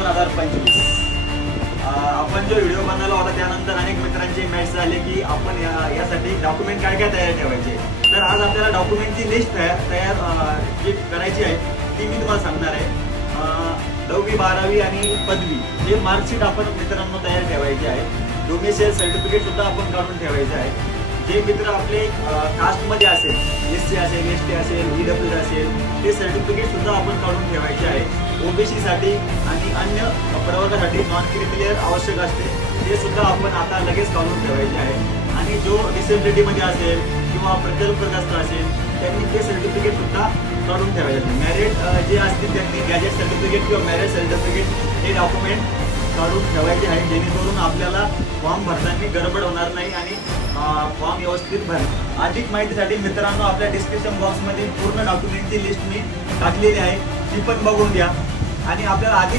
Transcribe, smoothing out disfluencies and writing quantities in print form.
2025. आपण जो व्हिडिओ बनवला होता त्यानंतर अनेक मित्रांचे मेसेज आले की आपण यासाठी डॉक्युमेंट काय काय तयार ठेवायचे. तर आज आपल्याला डॉक्युमेंटची लिस्ट तयार जी करायची आहे ती मी तुम्हाला सांगणार आहे. 10वी 12वी आणि पदवी हे मार्कशीट आपण मित्रांनो तयार ठेवायचे आहे. डोमिसाईल सर्टिफिकेट सुद्धा आपण काढून ठेवायचे आहे. जे मित्र आपले कास्टमध्ये असेल, SC असेल, ST असेल, EWS असेल, ते सर्टिफिकेट सुद्धा आपण काढून ठेवायचे आहे. OBC साठी आणि अन्य प्रवर्गासाठी नॉन क्रिमिलियर आवश्यक असते, ते सुद्धा आपण आता लगेच काढून ठेवायचे आहे. आणि जो डिसेबिलिटीमध्ये असेल किंवा प्रकल्पग्रस्त असेल त्यांनी ते सर्टिफिकेट सुद्धा काढून ठेवायचे. मॅरिड जे असतील त्यांनी गॅजेट सर्टिफिकेट किंवा मॅरेज सर्टिफिकेट हे डॉक्युमेंट काढून ठेवायचे आहे, जेणेकरून आपल्याला फॉर्म भरताना गडबड होणार नाही आणि फॉर्म व्यवस्थित भरेल. अधिक माहितीसाठी मित्रांनो आपल्या डिस्क्रिप्शन बॉक्समध्ये पूर्ण डॉक्युमेंटची लिस्ट मी टाकलेली आहे, ती पण बघून घ्या. आणि आपल्याला अधिक